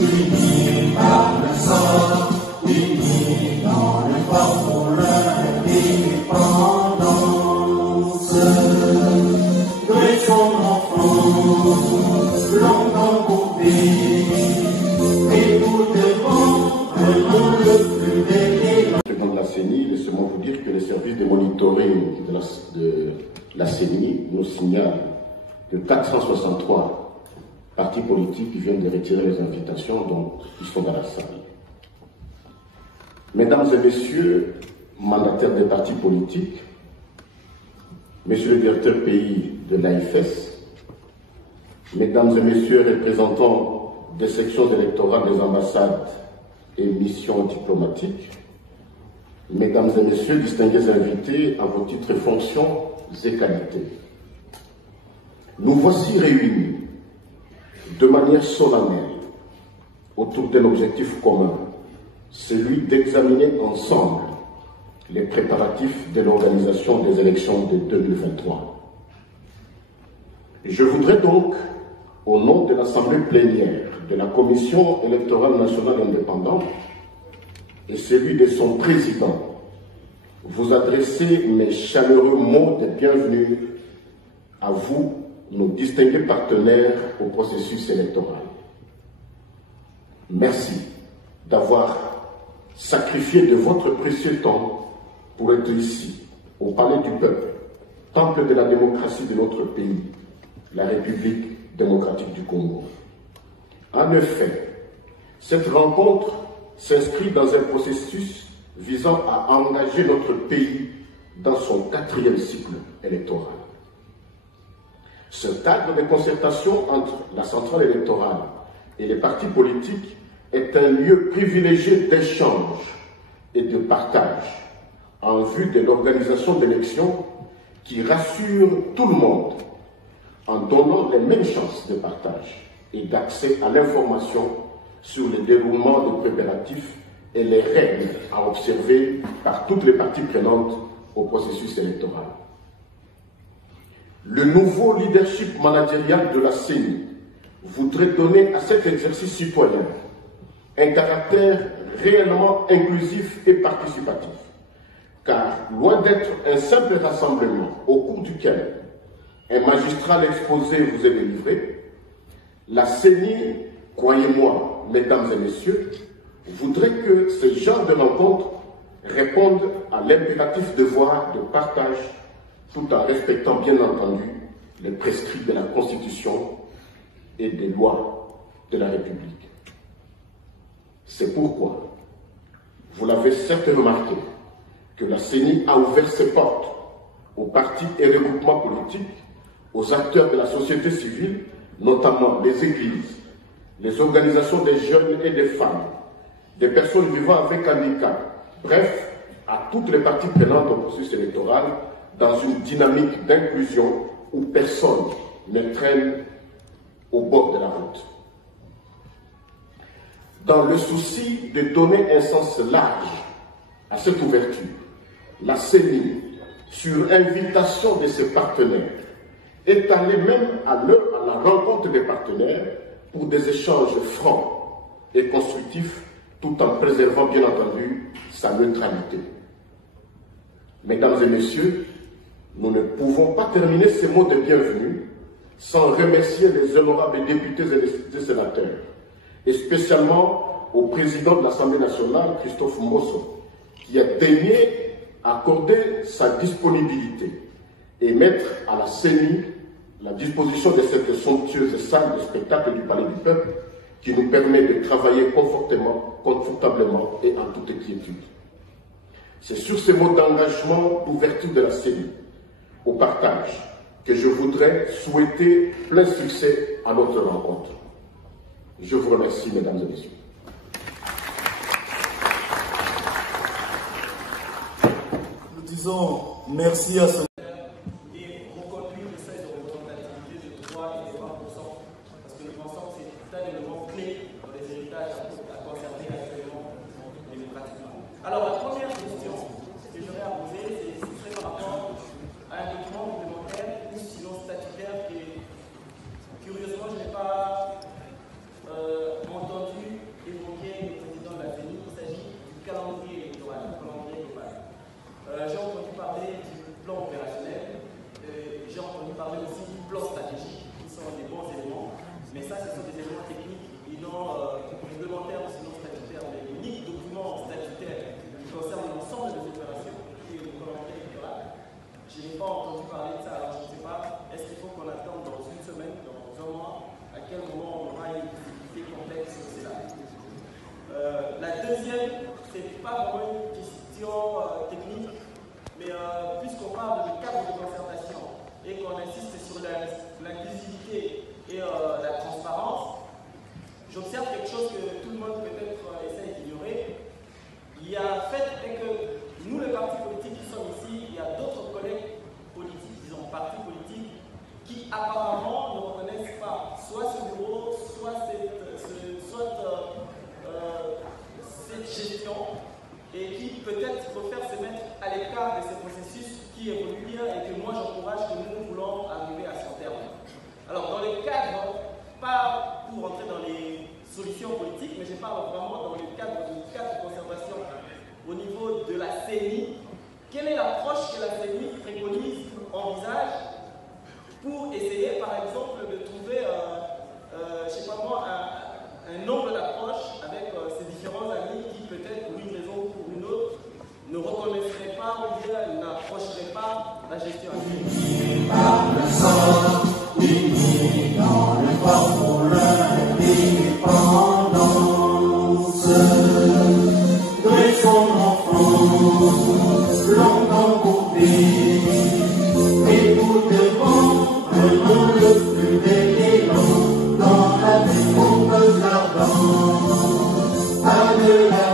unis par le sang, unis dans le fort pour l'indépendance. Dressons nos fronts, longtemps pour vivre, et nous devons vraiment le plus d'éléments. De la CENI, laissez-moi vous dire que les services de monitoring de la CENI nous signalent que 463 partis politiques viennent de retirer les invitations, donc ils sont dans la salle. Mesdames et messieurs, mandataires des partis politiques, monsieur le directeur pays de l'AFS, mesdames et messieurs représentants des sections électorales des ambassades et missions diplomatiques, mesdames et messieurs, distingués invités à vos titres, fonctions et qualités, nous voici réunis de manière solennelle autour d'un objectif commun, celui d'examiner ensemble les préparatifs de l'organisation des élections de 2023. Je voudrais donc, au nom de l'Assemblée plénière de la Commission électorale nationale indépendante et celui de son président, vous adresser mes chaleureux mots de bienvenue à vous, nos distingués partenaires au processus électoral. Merci d'avoir sacrifié de votre précieux temps pour être ici, au Palais du Peuple, temple de la démocratie de notre pays, la République démocratique du Congo. En effet, cette rencontre s'inscrit dans un processus visant à engager notre pays dans son 4e cycle électoral. Ce cadre de concertation entre la centrale électorale et les partis politiques est un lieu privilégié d'échange et de partage en vue de l'organisation d'élections qui rassure tout le monde en donnant les mêmes chances de partage et d'accès à l'information sur le déroulement des préparatifs et les règles à observer par toutes les parties prenantes au processus électoral. Le nouveau leadership managérial de la CENI voudrait donner à cet exercice citoyen un caractère réellement inclusif et participatif, car loin d'être un simple rassemblement au cours duquel un magistral exposé vous est délivré, la CENI, croyez-moi, mesdames et messieurs, voudrait que ce genre de rencontres répondent à l'impératif devoir de partage tout en respectant bien entendu les prescrits de la Constitution et des lois de la République. C'est pourquoi, vous l'avez certes remarqué, que la CENI a ouvert ses portes aux partis et regroupements politiques, aux acteurs de la société civile, notamment les églises, les organisations des jeunes et des femmes, des personnes vivant avec handicap, bref, à toutes les parties prenantes au processus électoral, dans une dynamique d'inclusion où personne ne traîne au bord de la route. Dans le souci de donner un sens large à cette ouverture, la CENI, sur invitation de ses partenaires, est allée même à la rencontre des partenaires pour des échanges francs et constructifs, tout en préservant bien entendu sa neutralité. Mesdames et messieurs, nous ne pouvons pas terminer ces mots de bienvenue sans remercier les honorables députés et les sénateurs, et spécialement au président de l'Assemblée nationale, Christophe Mosso, qui a daigné accorder sa disponibilité et mettre à la CENI la disposition de cette somptueuse salle de spectacle du Palais du Peuple qui nous permet de travailler confortablement et en toute quiétude. C'est sur ces mots d'engagement, d'ouverture de la CENI au partage que je voudrais souhaiter plein succès à notre rencontre. Je vous remercie, mesdames et messieurs. Nous disons merci à ce Alors, la première question que j'aurais à poser, ce serait par rapport à un document complémentaire ou sinon statutaire que, curieusement, je n'ai pas entendu c'est pas vraiment une question technique, mais puisqu'on parle de cadre de concertation et qu'on insiste sur l'inclusivité et la transparence, j'observe quelque chose que tout le monde peut-être essaie d'ignorer. Il y a fait que nous, les partis politiques qui sommes ici, il y a d'autres collègues politiques, disons partis politiques, qui apparemment ne reconnaissent pas soit ce bureau, soit cette gestion, et qui peut-être préfèrent se mettre à l'écart de ces processus qui évoluent bien et que moi j'encourage, que nous voulons arriver à son terme. Alors dans le cadre, pas pour entrer dans les solutions politiques, mais je parle vraiment dans le cadre de conservation au niveau de la CENI. Quelle est l'approche que la CENI préconise ou envisage pour essayer, par exemple, de trouver, je sais pas moi, un nombre d'approches avec ces différents amis qui, peut-être, pour une raison ou pour une autre, ne reconnaîtraient pas ou bien n'approcheraient pas la gestion actuelle. Par le sang, unis dans le corps pour l'indépendance. Dressons nos fronts, longtemps coupés, et nous devons prenons le plus bel élan dans la découverte ardente. Pas de la